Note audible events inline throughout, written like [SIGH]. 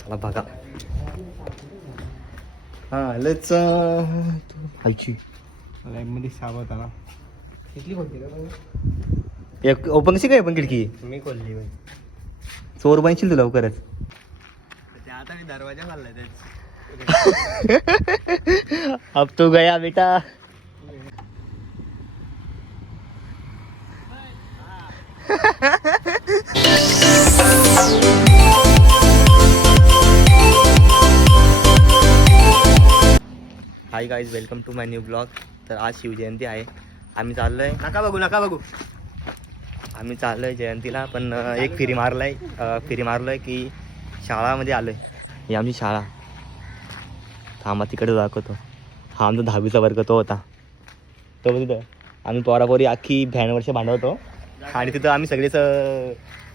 चला बघा. हा लच खायची. मध्ये सावत आला किती खोलते का एक ओपन कशी काय पण खिडकी? मी खोलली बाई. चोर बनशील तू लवकरच. आता मी दरवाजा खाल्लाय त्याच अब तो गया बेटा. [LAUGHS] Hi guys welcome to my new blog तर आज शिवजयंती आहे. आम्ही चाललोय. नका बघू नका बघू. आम्ही चाललोय जयंतीला पण एक फेरी मारलाय. अं, फेरी मारलोय की शाळामध्ये आलोय. ही आमची शाळा. थांबा तिकडे दाखवतो. हा आमचा दहावीचा वर्ग तो होता. तो तिथं. आम्ही पोरापोरी अख्खी व्हॅनवरच्या भांडवतो. आणि तिथं आम्ही सगळेच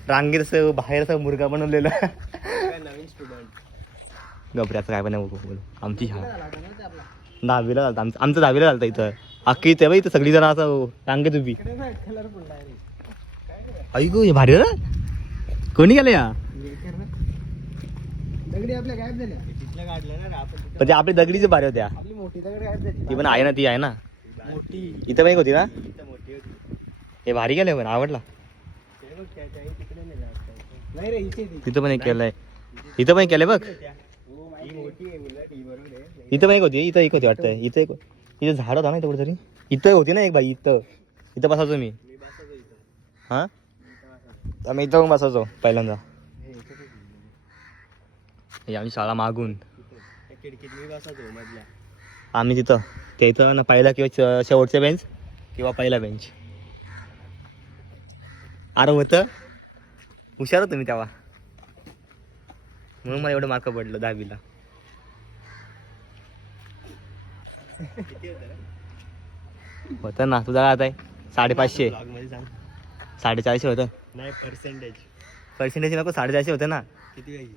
रांगेत असं बाहेर असं मुर्गा बनवलेला. नवीन स्टुडंट गबऱ्याचं काय पण बोलू. आमची शाळा. दहावीला झालं आमचं आमचं दहावीला झालं इथं. अख्खी ते बाई इथं सगळी जण असं रांगेत उभी. ऐकू हे भारी ना? कोणी गेलं या? पण ते आपली दगडीच भारी होत्या. ती पण आहे ना ती आहे ना. इथं बाईक होती ना? हे भारी गेले पण आवडला. तिथं पण एक केलंय. इथं पण एक केलंय बघ ही मोठी आहे उलट ही बरोबर आहे इथं पण एक होती इथं एक होती वाटतं. इथं. एक इथं झाड होता ना इथं कुठेतरी? इथं होती ना एक बाई इथं. इथं बसायचो मी. हां? आम्ही इथं पण बसायचो पहिल्यांदा. हे. हे आम्ही शाळा मागून. आम्ही तिथं. ते इथं ना पहिला किंवा शेवटचा बेंच किंवा पहिला बेंच अरे होतं. हुशार होतो मी तेव्हा. म्हणून मला एवढं मार्क पडलं दहावीला किती होतं ना तुझा आता आहे? साडेपाचशे. साडेचारशे होतं? नाही पर्सेंटेज पर्सेंटेज नको साडेचारशे होतं ना. किती पाहिजे?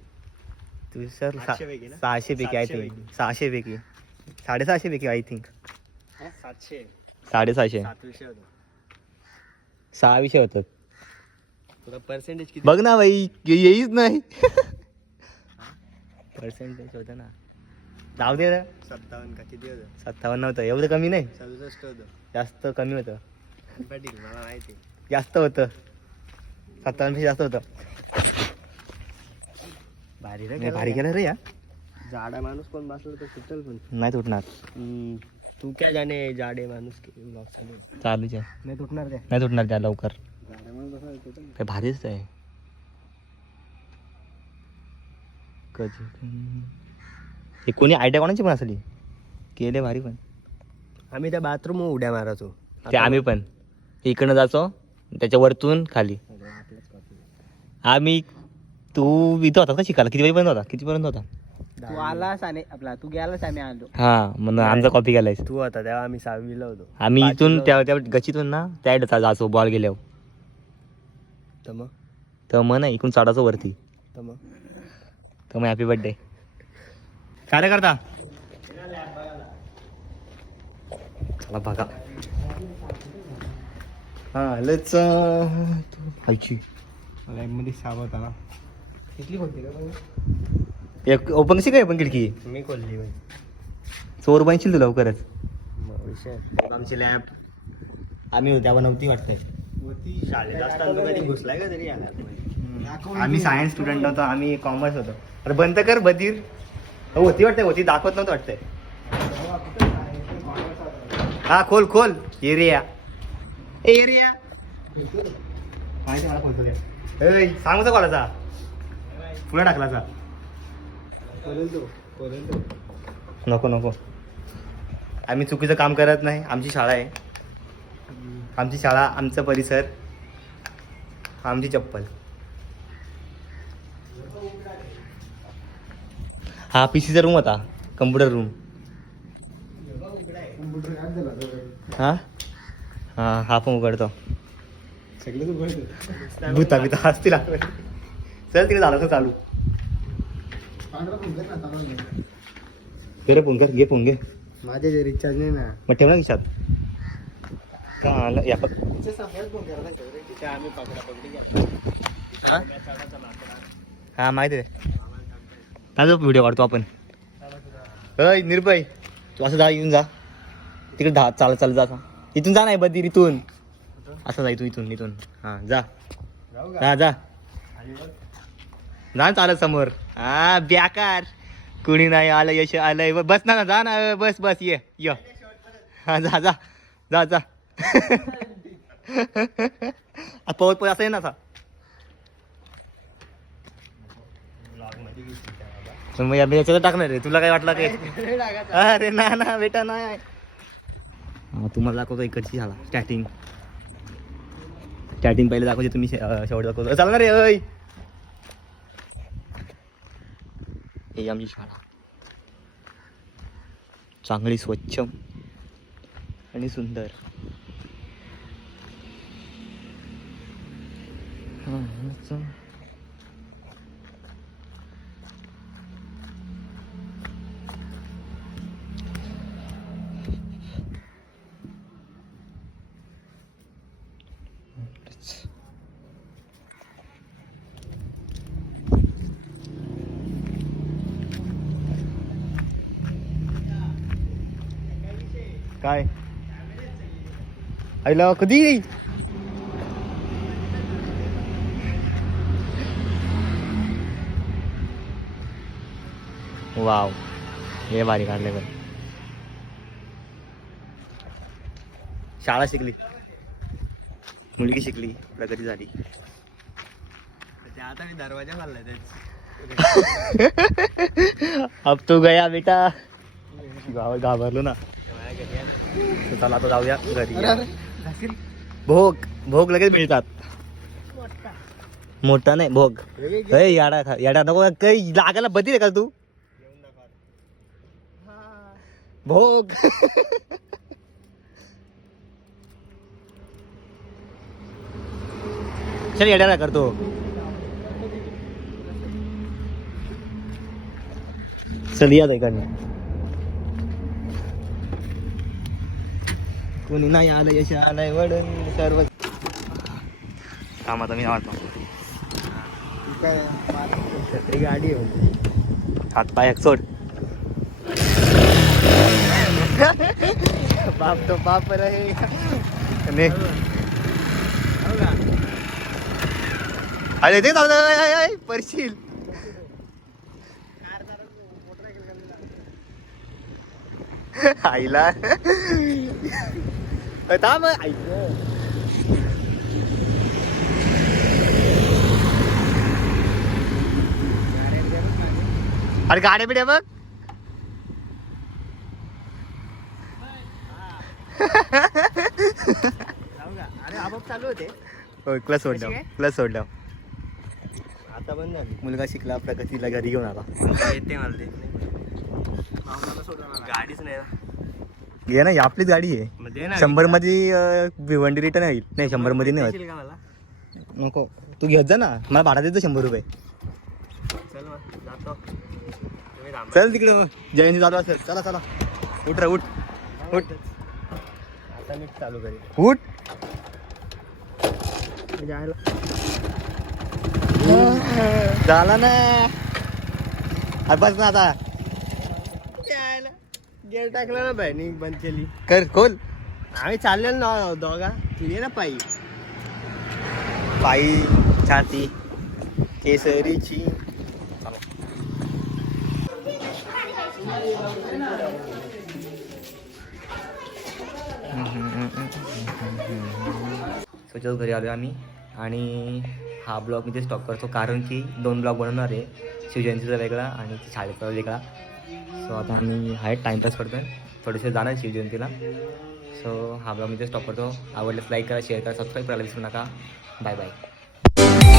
तू सर? सहाशे पैकी आय थिंक. सहाशे पैकी. साडेसहाशे पैकी आय थिंक सातशे. साडेसहाशे. सहा विषय होतं. तुला पर्सेंटेज बघ ना बाई येईच नाही. पर्सेंटेज होतं ना. जाऊ दे रे. सत्तावन्न का किती होतं? सत्तावन्न होतं. एवढं कमी नाही? सदुसष्ट होतं. जास्त कमी होतं. ठीक मला माहिती. जास्त होतं. सत्तावन्न जास्त होतं. भारी रे नाही, भारी केलं रे या जाडा माणूस कोण बसला तर सुटेल पण. नाही तुटणार. तू काय जाणे जाडे माणूस ब्लॉग चालू आहे. चालूच आहे. नाही तुटणार काय? नाही तुटणार त्या लवकर. जाडा माणूस बसला तर तुटेल. काय भारीच आहे. कधी? हे कोणी आयडिया कोणाची पण असली? केले भारी पण. आम्ही त्या बाथरूम उड्या मारायचो ते आम्ही पण. इकडनं जायचो त्याच्या वरतून खाली. आम्ही तू इथं होता का शिकायला? किती वेळपर्यंत होता? कितीपर्यंत होता? तू आलास आणि आपला तू गेलास आम्ही आलो. हा म्हणून आमचा कॉपी केलाय तू होता तेव्हा आम्ही सहावीला होतो. आम्ही इथून त्या त्या गचीतून ना त्या जायचो बॉल गेल्यावर. तर मग? तर मग नाही इकडून चढायचो वरती. तर मग? तर मग हॅपी बर्थडे काय रे करता चला बघा. हा लच खायची. मध्ये सावत आला किती खोलते का एक ओपन कशी काय पण खिडकी मी खोलली बाई. चोर बनशील तू लवकरच. आमची लॅब आम्ही तेव्हा नव्हती वाटतंय शाळेत असताना कधी घुसलाय का तरी आम्ही सायन्स स्टुडंट होतो आम्ही कॉमर्स होतो. अरे बंद कर बधीर. हो, हो, होती वाटते होती. दाखवत नव्हतं वाटतंय. हा खोल खोल. एरिया. एरिया. माहिती मला खोलतो ए सांग कसा कॉलाचा पुढे टाकलाचा नको नको. आम्ही चुकीचं काम करत नाही. आमची शाळा आहे. आमची शाळा आमचा परिसर आमची चप्पल. हा पी सीचा रूम होता. कम्प्युटर रूम हा? हा हा पण उघडतो. भूता बिता आपलं. चल तिकडे झालं असं चालू. घे फोन कर. घे फोन घे. माझ्या जे रिचार्ज नाही ना. मग ठेव ना खिशात. का आलं? या हा? हा माहिती आहे. जो व्हिडिओ काढतो आपण. अय निर्भय तू असं जा इथून जा. तिकडे धा चाल चाल जा. इथून जा नाही बदीर इथून. असं जा इथून इथून इथून. हां जा. जा. जा खाली चालत समोर हा ब्याकार कुणी नाही आलं यश आलंय. बस ना ना जा ना बस बस ये य. हा जा जा. जा जा. पोवत पवत असं आहे ना आता Vlog मध्ये घेशील त्या बाबा. पण मग या- टाकणार आहे. तुला काय वाटलं [LAUGHS] काय. अरे ना ना बेटा नाही. तुम्हाला दाखवतो इकडची झाला स्टार्टिंग स्टार्टिंग पहिले दाखवते तुम्ही शेवट दाखवतो. चालणार रे अय ही आमची शाळा. चांगली स्वच्छ आणि सुंदर. हा, काय? आईला कधी वाव. हे भारी काढले पण शाळा शिकली. मुलगी शिकली. प्रगती झाली. आता मी दरवाजा खाल्लाय त्याच [LAUGHS] अब तो गया बेटा. घाबरलो ना. चला आता जाऊया घरी. भोग भोग लगेच मिळतात. मोठा. नाही भोग. याडा खा याडा नको काही लागायला बदी रे का तू. भोग. चल येड्या करतो. चल या इकडनं. कोणी नाही आलं यश आलंय वडन सर्व. काम आता मी वाटतो. छत्री गाडी हात पाय सोड. बाप तो बाप रे. ने. अरे ते पडशील. आईला. थांब ऐक अरे गाड्या बिड्या बघ क्लस सोडलं? क्लस सोडलं आता बंद झाली मुलगा शिकला प्रगतीला घरी घेऊन आला येते मला ते गाडीच नाही घे ना ही आपलीच गाडी आहे शंभरमध्ये भिवंडी रिटर्न होईल नाही शंभरमध्ये नाही होत. नको. तू घेत जा ना. मला भाडा देतो शंभर रुपये. चल तिकडे. जयंती चालू असेल. चला चला. उठ रे उठ. उठ. आता मी चालू करेन. उठ. झाला ना. अरे बस ना आता. गेअर टाकला ना बहिणी बंद केली. कर खोल. आम्ही चाललेलो ना दोघा. तुझे ना पायी. पायी छाती केसरीची. सो घरी आलो आम्ही. आणि हा ब्लॉग मी ते स्टॉप करतो कारण की दोन ब्लॉग बनवणार आहे. शिवजयंतीचा वेगळा आणि शाळेचा वेगळा. सो आता आम्ही आहे टाईमपास करतोय. थोडेसे जाणार शिवजयंतीला. सो हा ब्लॉग मी ते स्टॉप करतो. आवडल्यास लाईक करा शेअर करा सबस्क्राईब करायला विसरू नका. Bye bye